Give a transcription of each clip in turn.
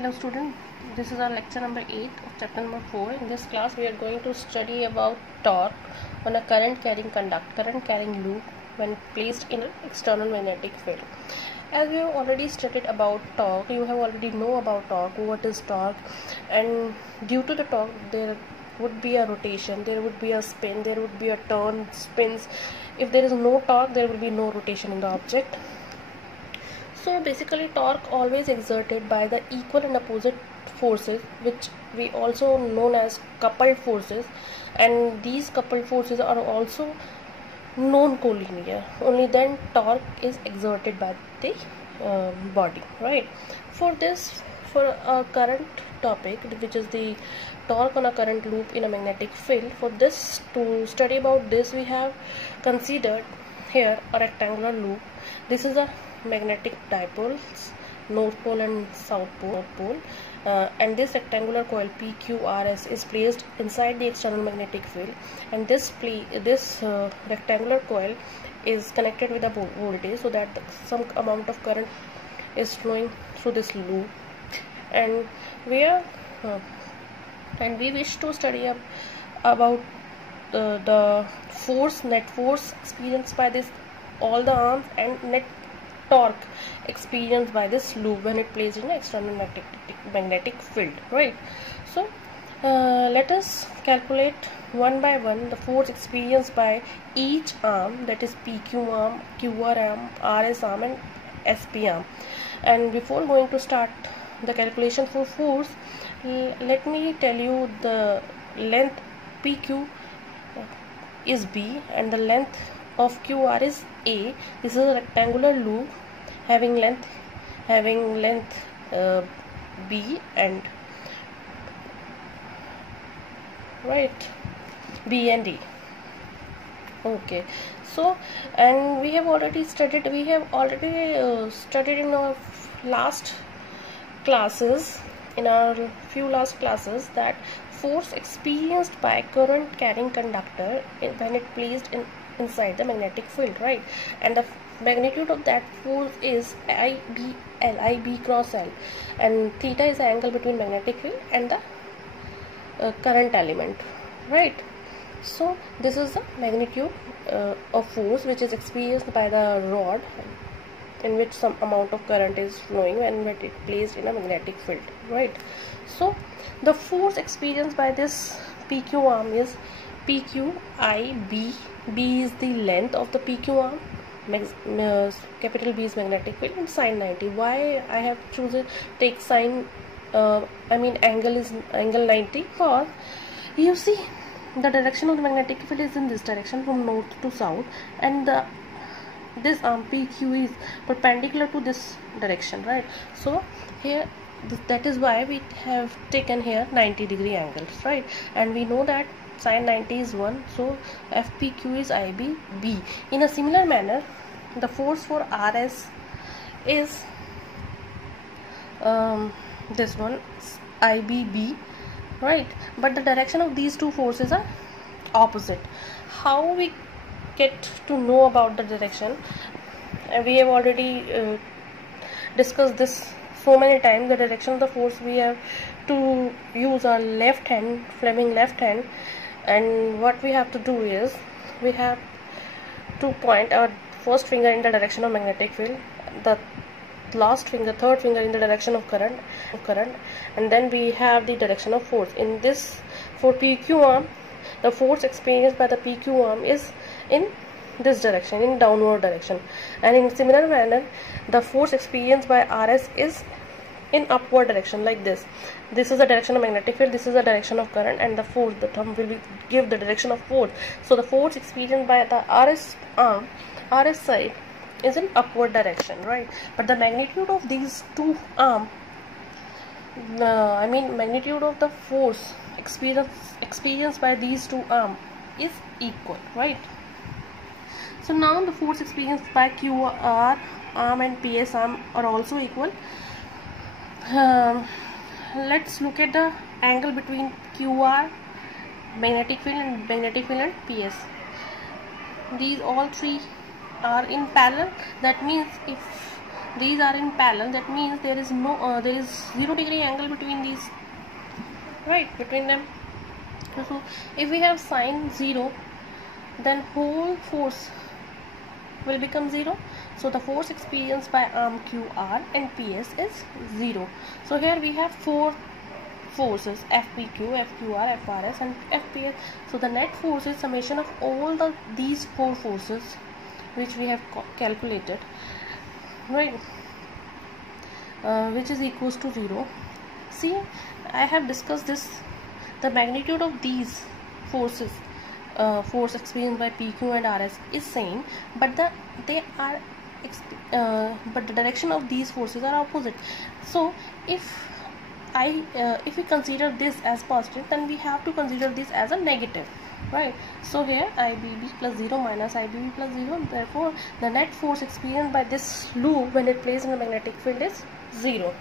Hello student, this is our lecture number 8 of chapter number 4. In this class we are going to study about torque on a current carrying loop when placed in an external magnetic field. As we have already studied about torque, you have already know about torque, what is torque, and due to the torque there would be a rotation, there would be a spin, there would be a turn, spins. If there is no torque, there will be no rotation in the object. So basically torque always exerted by the equal and opposite forces, which we also known as coupled forces, and these coupled forces are also non-collinear. Only then torque is exerted by the body, right? For a current topic, which is the torque on a current loop in a magnetic field, for this to study about this we have considered here a rectangular loop. This is a magnetic dipoles, north pole and south pole, and this rectangular coil PQRS is placed inside the external magnetic field, and this rectangular coil is connected with a voltage so that some amount of current is flowing through this loop, and we wish to study about the net force experienced by this all the arms and net torque experienced by this loop when it placed in an external magnetic field, right? So let us calculate one by one the force experienced by each arm, that is PQ arm, QR arm, RS arm and SP arm. And before going to start the calculation for force, let me tell you the length PQ is B and the length of QR is A. This is a rectangular loop having length B and right B and D. Okay, so and we have already studied in our last classes, that force experienced by current carrying conductor when it placed inside the magnetic field, right? And the magnitude of that force is IB cross L, and theta is the angle between magnetic field and the current element, right? So this is the magnitude of force which is experienced by the rod in which some amount of current is flowing when it is placed in a magnetic field, right? So the force experienced by this PQ arm is PQIB. B is the length of the PQ arm, capital B is magnetic field, and sine 90. Why I have chosen take sine angle 90? Because you see the direction of the magnetic field is in this direction from north to south, and this arm PQ is perpendicular to this direction, right? So here that is why we have taken here 90-degree angles, right? And we know that sine 90 is 1, so FPQ is IB B. In a similar manner, the force for RS is this one, IBB, right? But the direction of these two forces are opposite. How we get to know about the direction? We have already discussed this so many times. The direction of the force, we have to use our left hand, Fleming left hand, and what we have to do is we have to point our first finger in the direction of magnetic field, the third finger in the direction of current, and then we have the direction of force. In this, for PQ arm, the force experienced by the PQ arm is in this direction, in downward direction, and in similar manner the force experienced by RS is in upward direction, like this. This is the direction of magnetic field, this is the direction of current, and the force, the thumb will give the direction of force. So the force experienced by the RS arm, RS side, is in upward direction, right? But the magnitude of these two arm, magnitude of the force experienced by these two arm is equal, right? So now the force experienced by QR arm and PS arm are also equal. Let's look at the angle between QR, magnetic field and PS. These all three are in parallel. That means if these are in parallel, that means there is no there is 0 degree angle between these, right, between them. So if we have sine 0, then whole force will become 0. So the force experienced by arm QR and PS is 0. So here we have 4 forces, FPQ, FQR, FRS and FPS. So the net force is summation of all these 4 forces which we have calculated, right, which is equals to 0. See, I have discussed this, the magnitude of these forces, force experienced by PQ and RS is same, but the direction of these forces are opposite. So if we consider this as positive, then we have to consider this as a negative, right? So here IBB plus 0 minus IBB plus 0, therefore the net force experienced by this loop when it plays in the magnetic field is 0.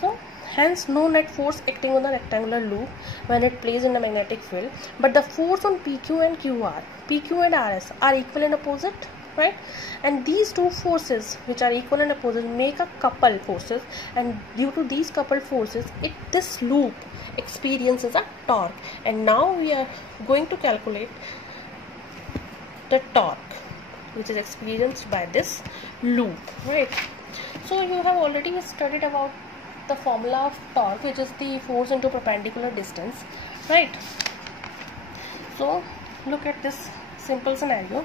So hence no net force acting on the rectangular loop when it plays in the magnetic field, but the force on PQ and QR, PQ and RS are equal and opposite, right? And these two forces which are equal and opposite make a coupled forces, and due to these coupled forces, this loop experiences a torque. And now we are going to calculate the torque which is experienced by this loop, right? So you have already studied about the formula of torque, which is the force into perpendicular distance, right? So look at this simple scenario.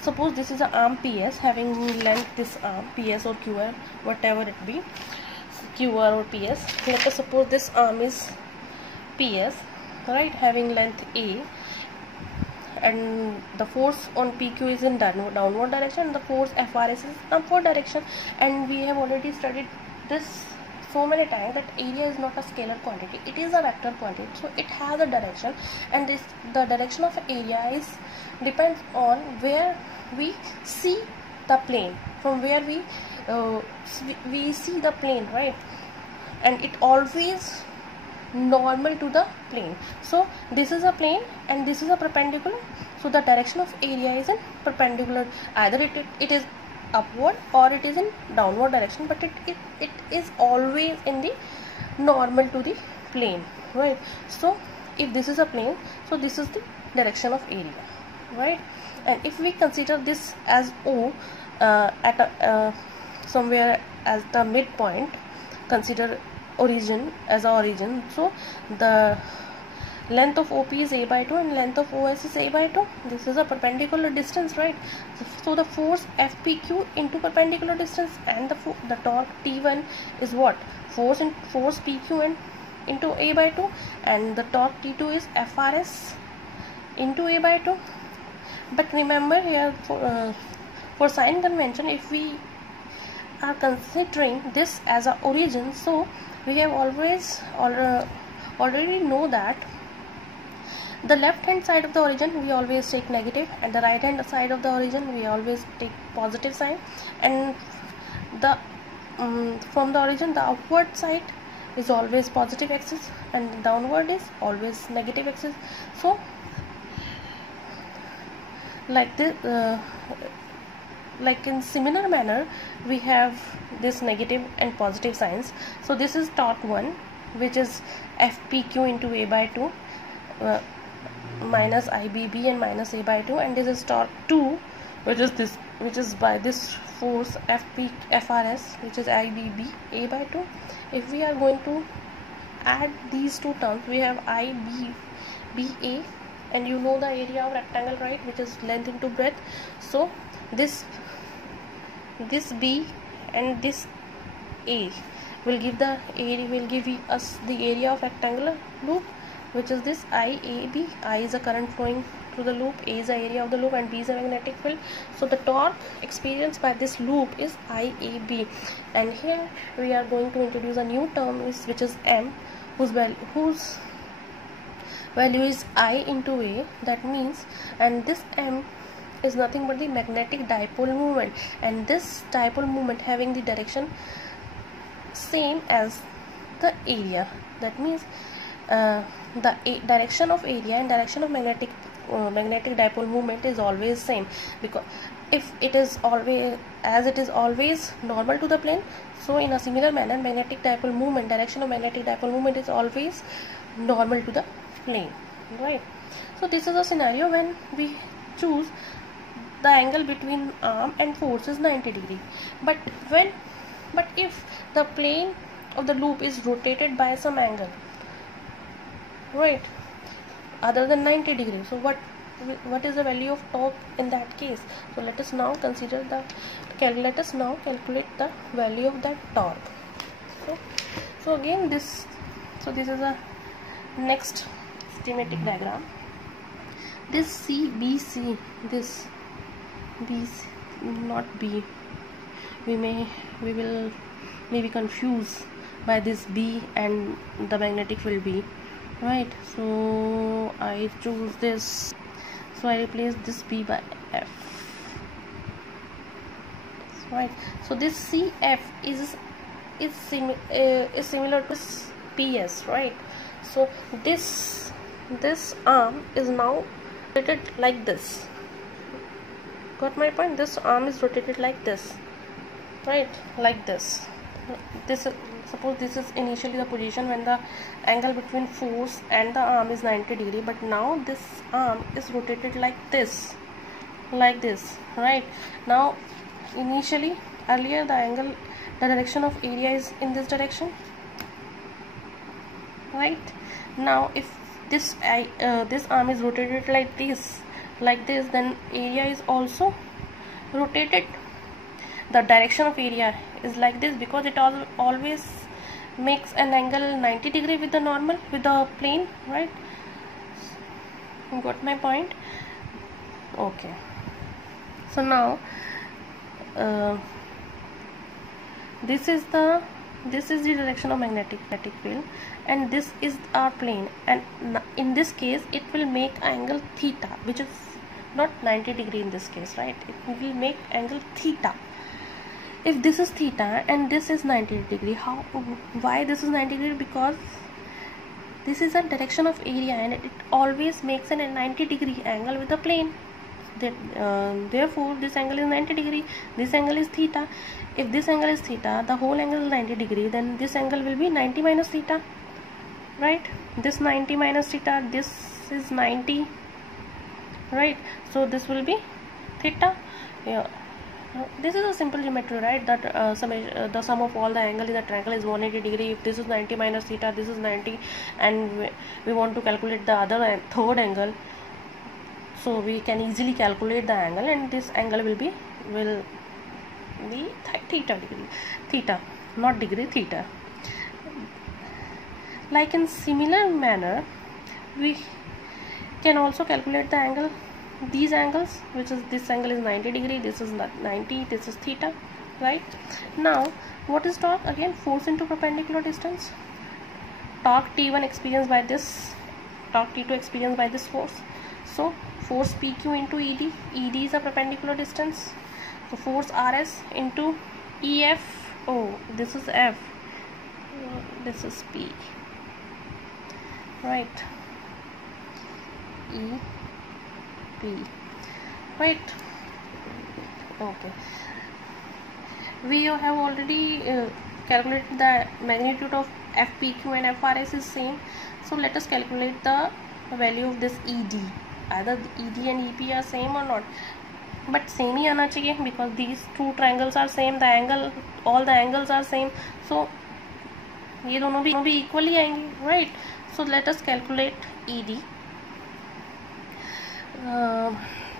Suppose this is an arm PS having length this arm PS or QR, whatever it be, QR or PS. Let us suppose this arm is PS, right, having length A, and the force on PQ is in downward direction, and the force FRS is upward direction. And we have already studied this so many times that area is not a scalar quantity, it is a vector quantity. So it has a direction, and the direction of area depends on where we see the plane, from where we see the plane, right? And it always normal to the plane. So this is a plane and this is a perpendicular, so the direction of area is in perpendicular, either it is upward or it is in downward direction, but it is always in the normal to the plane, right? So if this is a plane, so this is the direction of area, right? And if we consider this as O, at somewhere as the midpoint, consider origin as our origin, so the length of OP is A by 2 and length of OS is A by 2. This is a perpendicular distance, right? So the force FPQ into perpendicular distance, and the torque T1 is what? Force PQ and into A by 2, and the torque T2 is FRS into A by 2. But remember here, for sign convention, if we are considering this as a origin, so we have already know that the left hand side of the origin we always take negative, and the right hand side of the origin we always take positive sign, and the from the origin the upward side is always positive axis and the downward is always negative axis. So like this, like in similar manner we have this negative and positive signs. So this is torque 1, which is FPQ into A by 2 minus IBB and minus A by 2, and this is torque 2, which is by this force FRS, which is IBB A by 2. If we are going to add these two terms, we have IBA, and you know the area of rectangle, right, which is length into breadth. So this B and this A will give us the area of rectangular loop, which is this IAB. I is the current flowing through the loop, A is the area of the loop, and B is the magnetic field. So the torque experienced by this loop is IAB. And here we are going to introduce a new term which is M, whose value is I into A. That means, and this M is nothing but the magnetic dipole moment, and this dipole moment having the direction same as the area. That means the direction of area and direction of magnetic dipole moment is always same, because if it is always normal to the plane, so in a similar manner magnetic dipole movement, direction of magnetic dipole movement is always normal to the plane, right? So this is a scenario when we choose the angle between arm and force is 90 degree, but if the plane of the loop is rotated by some angle, right, other than 90 degree, so what is the value of torque in that case? So let us now calculate the value of that torque. So again this is a next schematic diagram. This CBC, this BC, not B, we will maybe confuse by this B and the magnetic field B, right? So I choose this, so I replace this B by F, right? So this CF is similar to PS, right? So this arm is now rotated like this. Got my point? This arm is rotated like this, right? Like this. Suppose this is initially the position when the angle between force and the arm is 90 degree, but now this arm is rotated like this, right? Now initially, earlier the direction of area is in this direction, right? Now if this arm is rotated like this, then area is also rotated. The direction of area is like this because it always makes an angle 90 degree with the plane, right? You got my point? Okay. So now this is the direction of magnetic field, and this is our plane, and in this case it will make angle theta, which is not 90 degree in this case, right? It will make angle theta. If this is theta and this is 90 degree, why this is 90 degree? Because this is a direction of area and it always makes a 90 degree angle with the plane. Therefore this angle is 90 degree, this angle is theta. If this angle is theta, the whole angle is 90 degree, then this angle will be 90 minus theta, right? This 90 minus theta, this is 90, right? So this will be theta. Yeah. This is a simple geometry, right? That the sum of all the angles in the triangle is 180 degree. If this is 90 minus theta, this is 90, and we want to calculate the other third angle, so we can easily calculate the angle, and this angle will be theta, not degree, theta. Like in similar manner, we can also calculate the angle, these angles, which is this angle is 90 degree, this is 90, this is theta, right? Now what is torque? Again, force into perpendicular distance. Torque T1 experienced by this, torque T2 experienced by this force. So force PQ into ED. ED is a perpendicular distance, so force RS into EF. Oh, this is F, this is P, right? E P, right? Okay, we have already calculated the magnitude of FPQ and FRS is same, so let us calculate the value of this ED. Either the ED and EP are same or not, but same ही आना चाहिए because these two triangles are same, all the angles are same, so ये दोनों भी equally आएंगे, right? So let us calculate ED.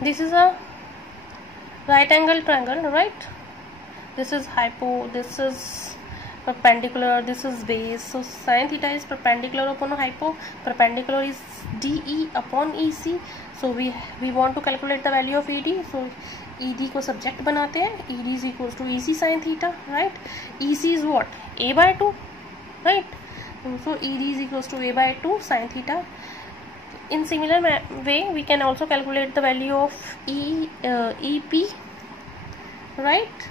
This is a right angle triangle, right? This is hypo, this is perpendicular, this is base. So sin theta is perpendicular upon hypo, perpendicular is DE upon EC. So we want to calculate the value of ED. So ED को subject बनाते हैं. ED is equals to EC sin theta, right? EC is what? A by 2, right? So ED is equals to A by 2 sin theta. In similar way, we can also calculate the value of EP, right,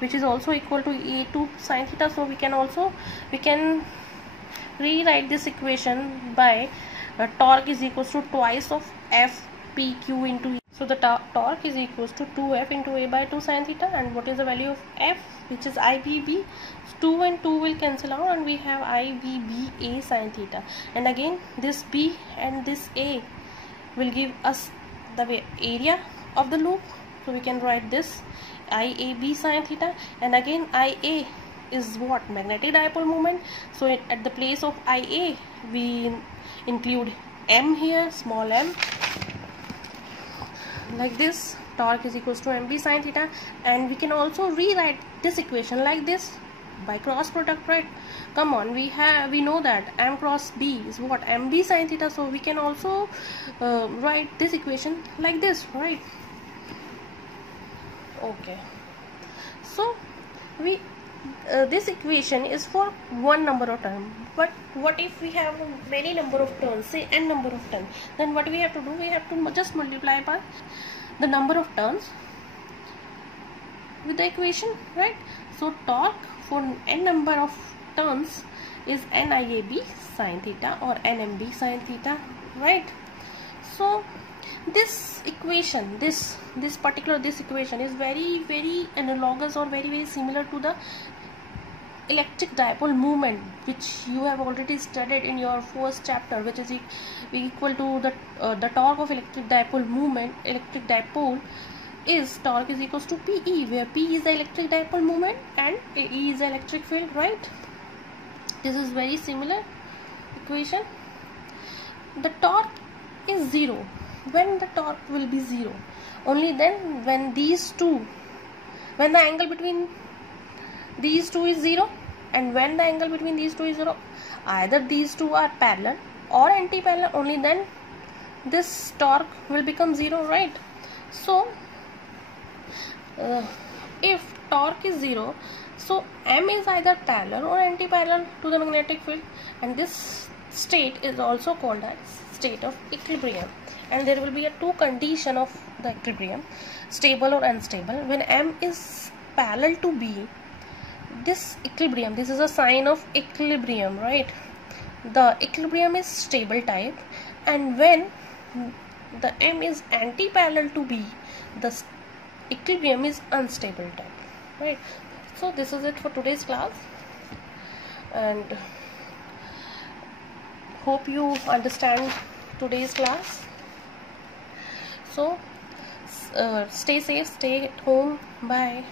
which is also equal to A2 sin theta. So we can rewrite this equation by torque is equals to twice of FPQ into E. So the torque is equals to 2F into A by 2 sin theta. And what is the value of F, which is IBB? 2 and 2 will cancel out and we have IBB A sin theta. And again this B and this A will give us the area of the loop. So we can write this IAB sin theta. And again IA is what? Magnetic dipole moment. So at the place of IA we include M here, small m, like this. Torque is equals to mb sin theta. And we can also rewrite this equation like this by cross product, right? Come on, we know that m cross b is what? Mb sin theta. So we can also write this equation like this, right? Okay, so we this equation is for one number of terms. But what if we have many number of turns, say n number of turns? Then what we have to do? We have to just multiply by the number of turns with the equation, right? So torque for n number of turns is NIAB sin theta or NMB sin theta, right? So this equation, this equation is very analogous or very similar to the electric dipole moment, which you have already studied in your first chapter, which is equal to the torque of electric dipole moment. Electric dipole is torque is equals to PE, where P is the electric dipole moment and E is the electric field, right? This is very similar equation. The torque is 0. When the torque will be 0? Only then when when the angle between these two is 0. And when the angle between these two is 0, either these two are parallel or anti-parallel, only then this torque will become 0, right? So if torque is 0, so M is either parallel or anti-parallel to the magnetic field, and this state is also called as state of equilibrium. And there will be a two condition of the equilibrium, stable or unstable. When M is parallel to B, this equilibrium, this is a sign of equilibrium, right? The equilibrium is stable type. And when the M is anti-parallel to B, the equilibrium is unstable type, right? So this is it for today's class, and hope you understand today's class. So stay safe, stay at home. Bye.